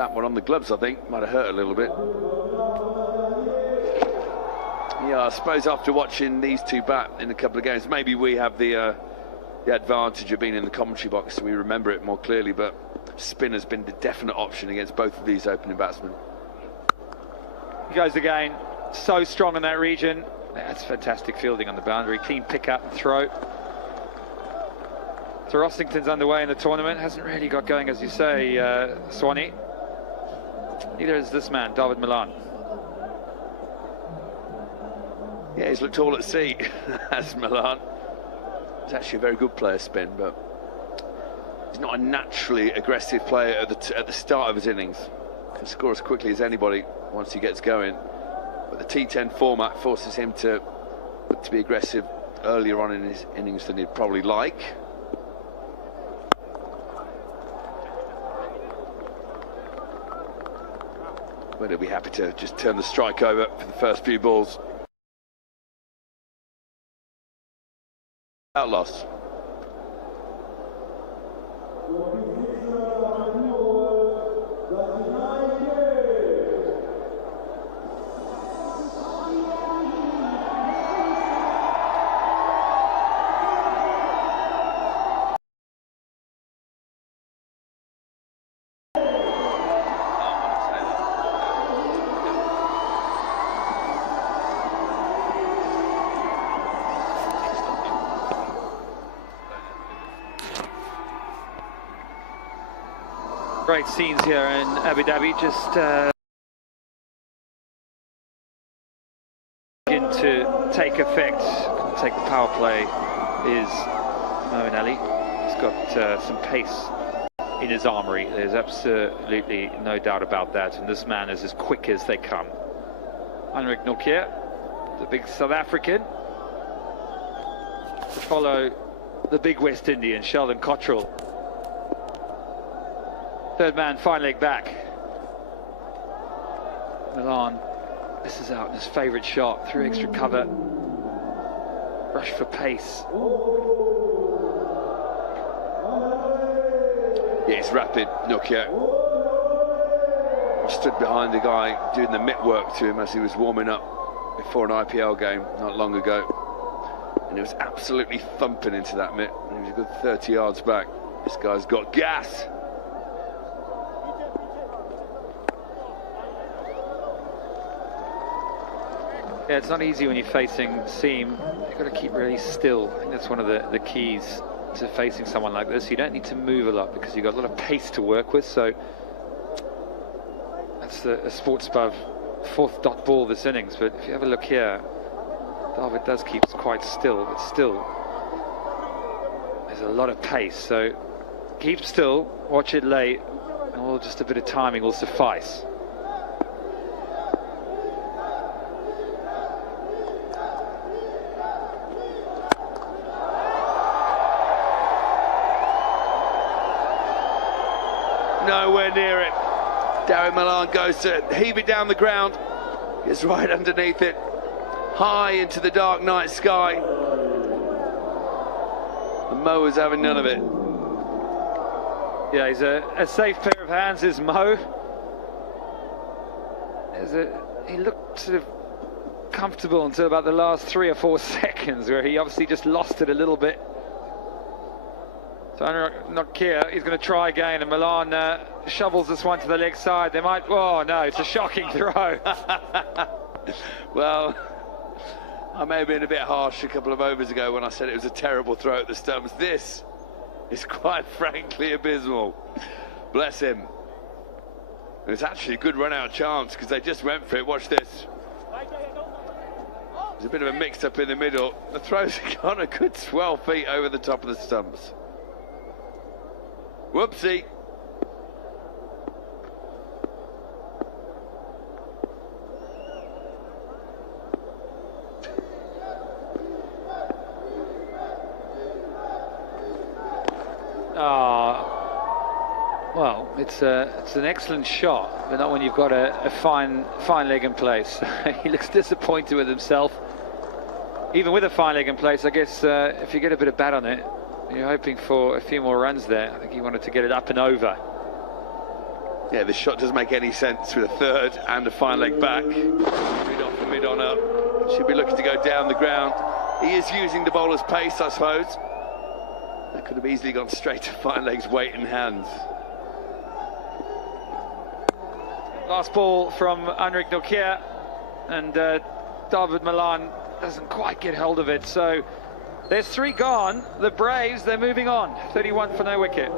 that one on the gloves, I think. Might have hurt a little bit. Yeah, I suppose after watching these two bat in a couple of games, maybe we have the advantage of being in the commentary box, so we remember it more clearly, but spin has been the definite option against both of these opening batsmen. He goes again, so strong in that region. That's fantastic fielding on the boundary, clean pick up and throw. So Rossington's underway in the tournament, hasn't really got going, as you say, Swanee. Neither is this man, David Milan. Yeah, he's looked all at sea, as Milan. He's actually a very good player, spin, but he's not a naturally aggressive player at the start of his innings. Can score as quickly as anybody once he gets going. But the T10 format forces him to be aggressive earlier on in his innings than he'd probably like. But he'll be happy to just turn the strike over for the first few balls. Outloss. Great scenes here in Abu Dhabi, just begin to take effect. Take the power play is Moeen Ali. He's got some pace in his armoury. There's absolutely no doubt about that, and this man is as quick as they come. Heinrich Nortje, the big South African, to follow the big West Indian, Sheldon Cottrell. Third man, fine leg back. Milan misses out in his favourite shot, through extra cover. Rush for pace. Yeah, he's rapid, Nortje. Stood behind the guy doing the mitt work to him as he was warming up before an IPL game not long ago. And he was absolutely thumping into that mitt. And he was a good 30 yards back. This guy's got gas. Yeah, it's not easy when you're facing seam. You've got to keep really still. I think that's one of the keys to facing someone like this. You don't need to move a lot because you've got a lot of pace to work with. So that's a sports above fourth dot ball this innings. But if you have a look here, David does keep quite still, but still there's a lot of pace. So keep still, watch it late, and just a bit of timing will suffice. Nowhere near it. Darren Milan goes to heave it down the ground. Gets right underneath it. High into the dark night sky. And Mo is having none of it. Yeah, he's a safe pair of hands, is Mo. He looked sort of comfortable until about the last 3 or 4 seconds, where he obviously just lost it a little bit. So Nortje, he's going to try again, and Milan shovels this one to the leg side. They might, oh no, it's a shocking throw. Well, I may have been a bit harsh a couple of overs ago when I said it was a terrible throw at the stumps. This is quite frankly abysmal. Bless him. It's actually a good run-out chance because they just went for it. Watch this. There's a bit of a mix-up in the middle. The throw's gone a good 12 feet over the top of the stumps. Whoopsie. Well, it's an excellent shot, but not when you've got a fine leg in place. He looks disappointed with himself. Even with a fine leg in place, I guess if you get a bit of bat on it, you're hoping for a few more runs there. I think he wanted to get it up and over. Yeah, this shot doesn't make any sense with a third and a fine leg back. Mid off and mid on up. Should be looking to go down the ground. He is using the bowler's pace, I suppose. That could have easily gone straight to fine leg's weight and hands. Last ball from Anrik Nokia, and David Milan doesn't quite get hold of it. So there's 3 gone. The Braves, they're moving on. 31 for no wicket.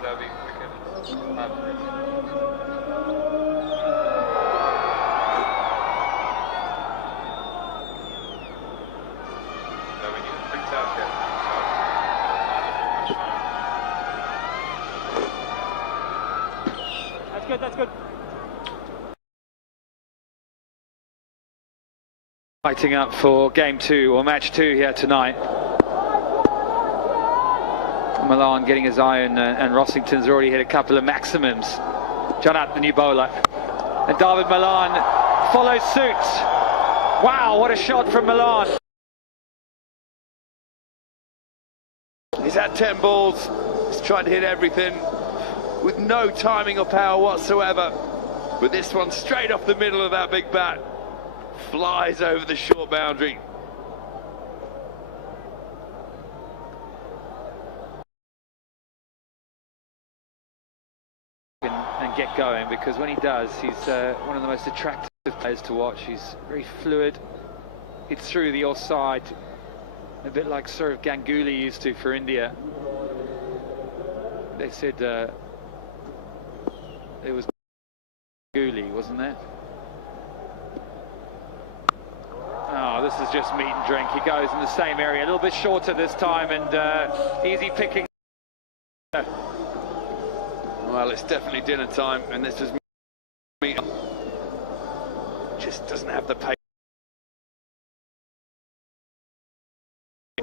Dhabi wicket. No, we need a big touch here. That's good, that's good. Fighting up for game 2 or match 2 here tonight. Milan getting his iron, and Rossington's already hit a couple of maximums. Janat, the new bowler, and David Milan follows suit. Wow, what a shot from Milan. He's had 10 balls. He's tried to hit everything with no timing or power whatsoever. But this one straight off the middle of that big bat flies over the short boundary. And get going, because when he does, he's one of the most attractive players to watch. He's very fluid. It's through the offside, a bit like sort of Ganguly used to for India. They said it was Ganguly, wasn't there? Oh, this is just meat and drink. He goes in the same area, a little bit shorter this time, and easy picking. Well, it's definitely dinner time, and this is meat. Just doesn't have the pace. I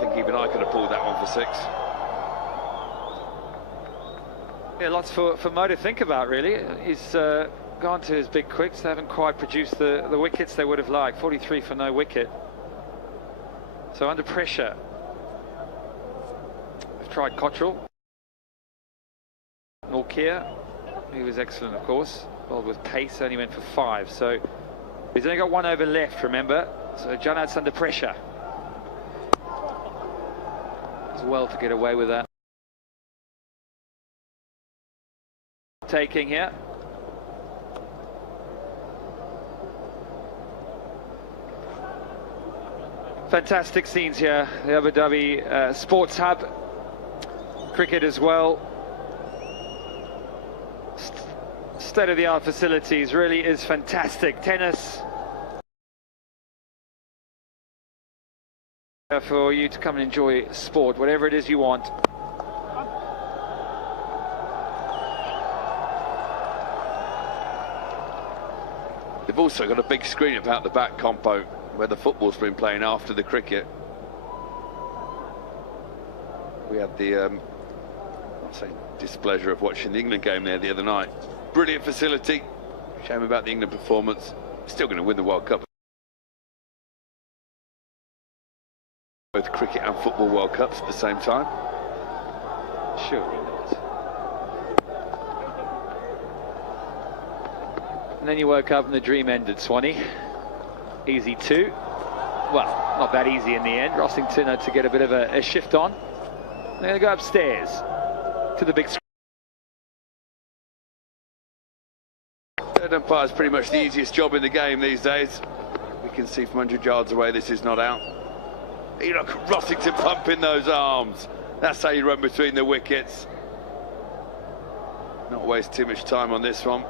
think even I could have pulled that one for 6. Yeah, lots for Mo to think about, really. He's gone to his big quicks. They haven't quite produced the wickets they would have liked. 43 for no wicket. So under pressure. We've tried Cottrell. Nokia, he was excellent, of course. Bowled with pace, only went for 5. So he's only got 1 over left, remember. So Janat's under pressure. As well to get away with that. Taking here. Fantastic scenes here. The Abu Dhabi Sports Hub. Cricket as well. State-of-the-art facilities, really is fantastic. Tennis for you to come and enjoy sport, whatever it is you want. They've also got a big screen about the back compo where the football's been playing after the cricket. We had the I'll say displeasure of watching the England game there the other night. Brilliant facility. Shame about the England performance. Still going to win the World Cup. Both cricket and football World Cups at the same time. Surely not. And then you woke up and the dream ended, Swanee. Easy 2. Well, not that easy in the end. Rossington had to get a bit of a shift on. They're going to go upstairs to the big screen. Third umpire is pretty much the easiest job in the game these days. We can see from 100 yards away this is not out. You look at Rossington pumping those arms. That's how you run between the wickets. Not waste too much time on this one.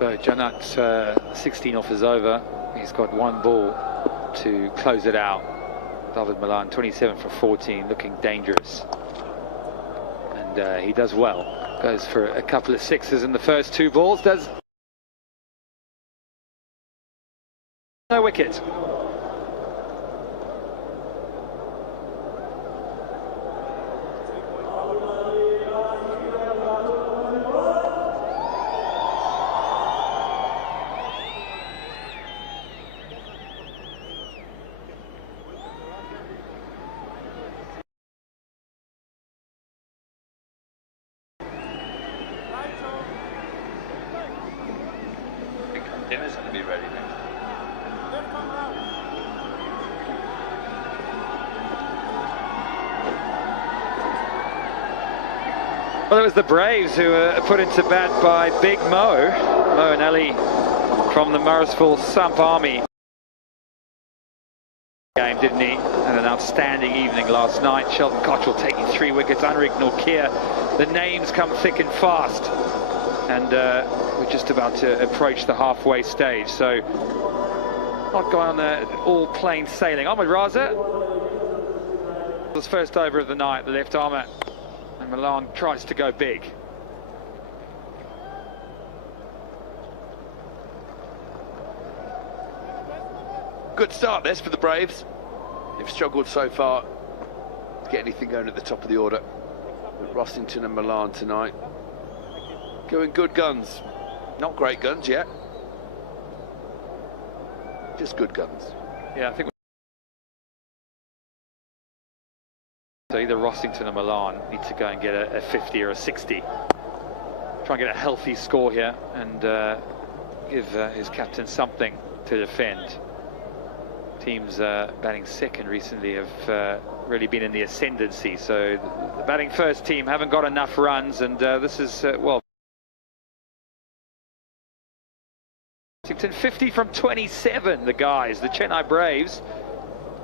So Janat, 16 off is over. He's got one ball to close it out. David Milan, 27 for 14, looking dangerous. And he does well. Goes for a couple of sixes in the first two balls. Does no wicket. Dinner's going to be ready next. Well, it was the Braves who were put into bat by Big Mo and Ali from the Morrisville Sump Army. Game, didn't he? And an outstanding evening last night. Sheldon Cottrell taking 3 wickets, Anrik Norkia. The names come thick and fast. And we're just about to approach the halfway stage, so not going on all plain sailing. Ahmed Raza was first over of the night, the left armour, and Milan tries to go big. Good start this for the Braves. They've struggled so far to get anything going at the top of the order. With Rossington and Milan tonight going good guns. Not great guns yet. Just good guns. Yeah, I think so. Either Rossington or Milan need to go and get a 50 or a 60. Try and get a healthy score here and give his captain something to defend. Teams batting second recently have really been in the ascendancy, so the batting first team haven't got enough runs, and this is, well, 50 from 27, the guys, the Chennai Braves.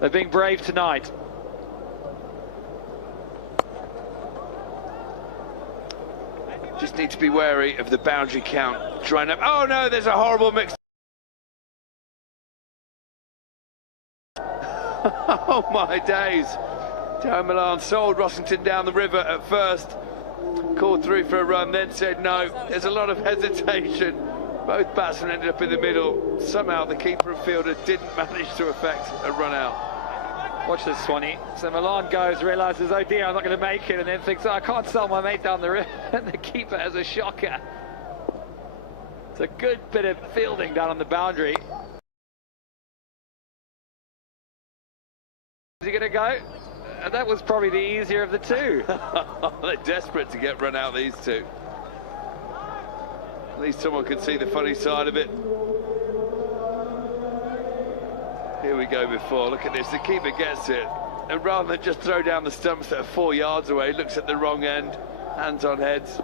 They're being brave tonight. Just need to be wary of the boundary count drying up. Oh no, there's a horrible mix. Oh my days. Darren Milan sold Rossington down the river at first, called through for a run, then said no. There's a lot of hesitation. Both batsmen ended up in the middle. Somehow the keeper and fielder didn't manage to effect a run out. Watch this, Swanee. So Milan goes, realises, oh dear, I'm not going to make it, and then thinks, oh, I can't sell my mate down the river, and the keeper has a shocker. It's a good bit of fielding down on the boundary. Is he going to go? And that was probably the easier of the two. They're desperate to get run out, these two. At least someone can see the funny side of it. Here we go before. Look at this. The keeper gets it. And rather than just throw down the stumps that are 4 yards away, looks at the wrong end. Hands on heads.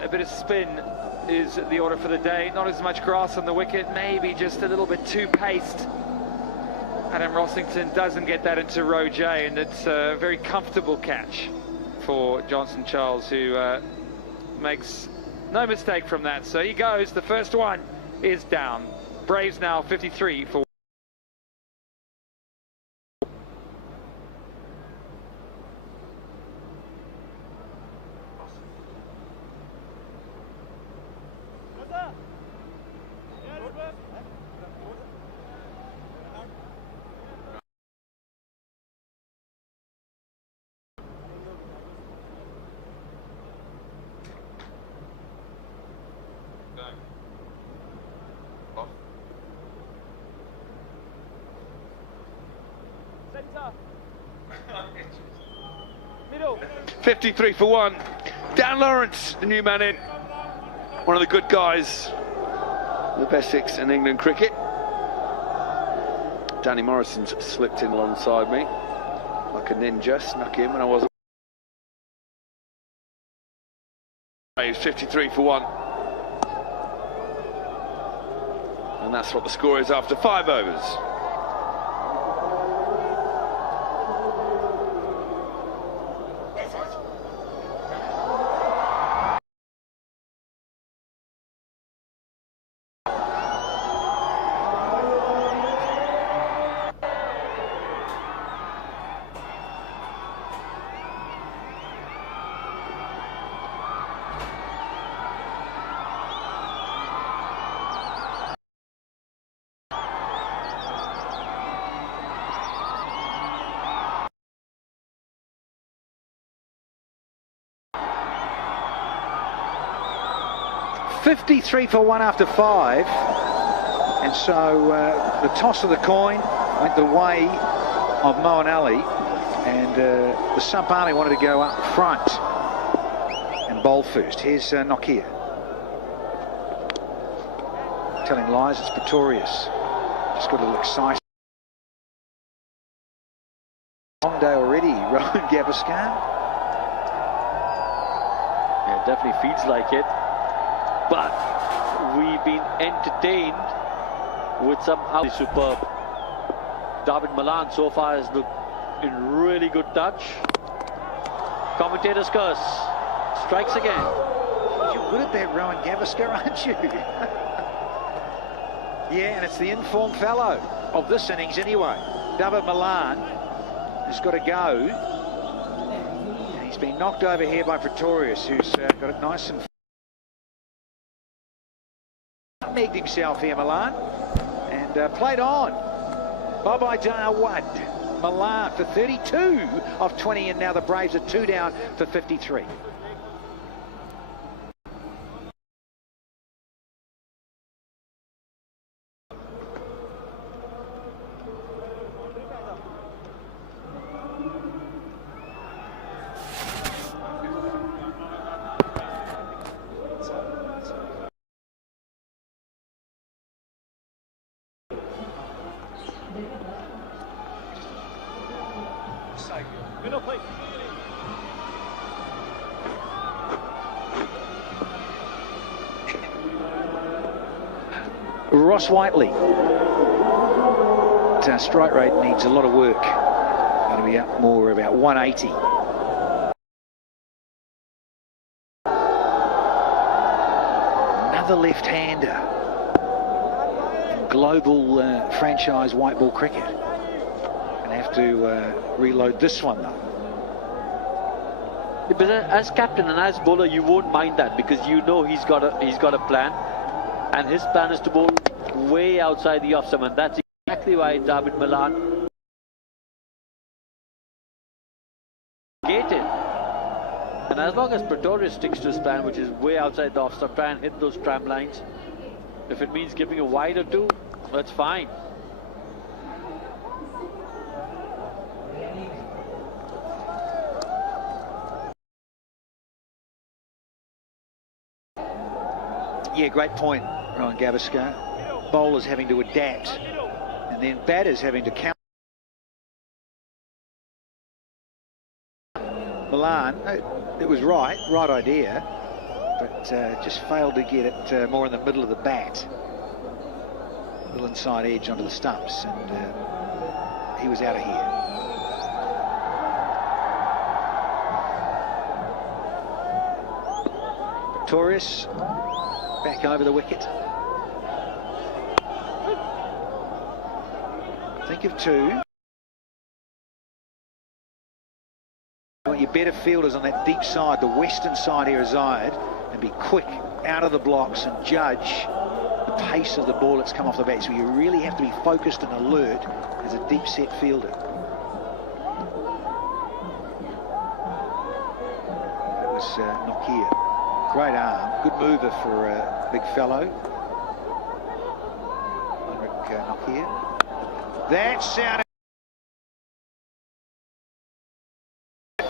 A bit of spin is the order for the day. Not as much grass on the wicket, maybe just a little bit too paced. Adam Rossington doesn't get that into row J, and it's a very comfortable catch for Johnson Charles, who makes no mistake from that. So he goes, the first one is down. Braves now 53 for Middle. 53 for 1. Dan Lawrence, the new man in. One of the good guys. The best 6 in England cricket. Danny Morrison's slipped in alongside me like a ninja, snuck in when I wasn't. It's 53 for 1. And that's what the score is after 5 overs. $53 for 1 after 5, and so the toss of the coin went the way of Mo and Ali, and the Sump Army wanted to go up front and bowl first. Here's Nokia telling lies. It's Pretorius, just got a little excited. Long day already, Rowan Gavascar. Yeah, definitely feels like it. But we've been entertained with some superb. David Malan so far has looked in really good touch. Commentator's curse. Strikes again. You're good at that, Rowan Gavascar, aren't you? Yeah, and it's the informed fellow of this innings anyway. David Malan has got to go. And he's been knocked over here by Pretorius, who's got it nice and megged himself here, Milan, and played on. Bye-bye Dawad. Milan for 32 of 20, and now the Braves are 2 down for 53. Middle, please. Ross Whiteley. Strike rate needs a lot of work. Going to be up more about 180. Another left-hander in global franchise white ball cricket. Going to have to reload this one though. But as captain and as bowler, you won't mind that because you know he's got a plan, and his plan is to bowl way outside the off stump, and that's exactly why David Malan gated. And as long as Pretorius sticks to his plan, which is way outside the off stump, try and hit those tram lines. If it means giving a wide or two, that's fine. Yeah, great point, Rowan Gavascar. Bowlers having to adapt, and then batters having to count. Milan, it was right idea, but just failed to get it more in the middle of the bat. A little inside edge onto the stumps, and he was out of here. Pretorius back over the wicket. Think of 2. You want your better fielders on that deep side, the western side here, Zayed, and be quick out of the blocks and judge the pace of the ball that's come off the bat. So you really have to be focused and alert as a deep set fielder. That was Nokia. Great arm, good mover for a big fellow. Nokia. That sounded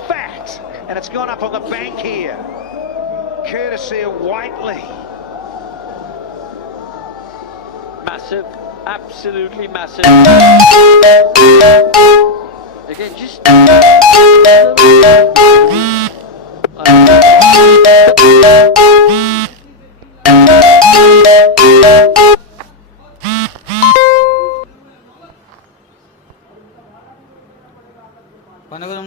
fact, and it's gone up on the bank here, courtesy of Whiteley. massive, absolutely massive. Again, just Paano ko